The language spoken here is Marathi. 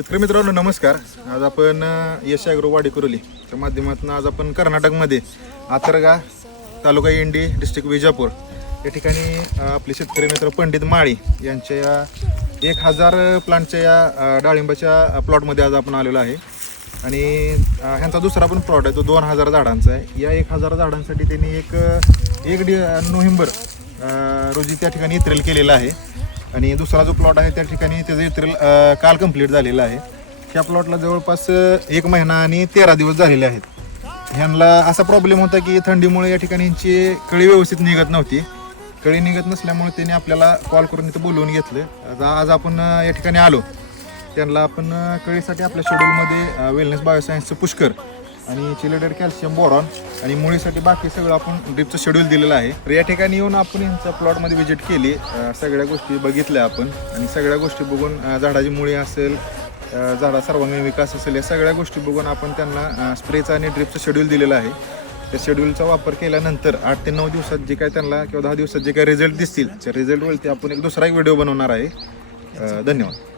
शेतकरी मित्रांनो नमस्कार. आज आपण यश ॲग्रो वाडीकुरोलीच्या माध्यमातून आज आपण कर्नाटकमध्ये आतरगा तालुका इंडी डिस्ट्रिक्ट विजापूर या ठिकाणी आपले शेतकरी मित्र पंडित माळी यांच्या या 1000 प्लांटच्या या डाळिंबाच्या प्लॉटमध्ये आज आपण आलेलो आहे. आणि ह्यांचा दुसरा पण प्लॉट आहे तो 2000 झाडांचा आहे. या 1000 झाडांसाठी त्यांनी 1 नोव्हेंबर रोजी त्या ठिकाणी इत्रेल केलेला आहे. आणि दुसरा जो प्लॉट आहे त्या ठिकाणी त्याचं इत्रेल काल कंप्लीट झालेला आहे. ह्या प्लॉटला जवळपास 1 महिना आणि 13 दिवस झालेले आहेत. ह्यांना असा प्रॉब्लेम होता की थंडीमुळे या ठिकाणी यांची कळी व्यवस्थित निघत नव्हती. कळी निघत नसल्यामुळे त्यांनी आपल्याला कॉल करून इथं बोलवून घेतलं. आज आपण या ठिकाणी आलो. त्यांना आपण कळीसाठी आपल्या शेड्यूलमध्ये वेलनेस बायोसायन्सचं पुष्कर आणि चिलेटेड कॅल्शियम बोरॉन आणि मुळीसाठी बाकी सगळं आपण ड्रिपचं शेड्यूल दिलेलं आहे. तर या ठिकाणी येऊन आपण यांच्या प्लॉटमध्ये व्हिजिट केली. सगळ्या गोष्टी बघितल्या आपण आणि सगळ्या गोष्टी बघून झाडाची मुळी असेल, झाडा सर्वांगीण विकास असेल, या सगळ्या गोष्टी बघून आपण त्यांना स्प्रेचं आणि ड्रिपचं शेड्यूल दिलेलं आहे. त्या शेड्यूलचा वापर केल्यानंतर 8 ते 9 दिवसात जे काय त्यांना किंवा 10 दिवसात जे काही रिझल्ट दिसतील त्या रिझल्टवरती आपण एक दुसरा व्हिडिओ बनवणार आहे. धन्यवाद.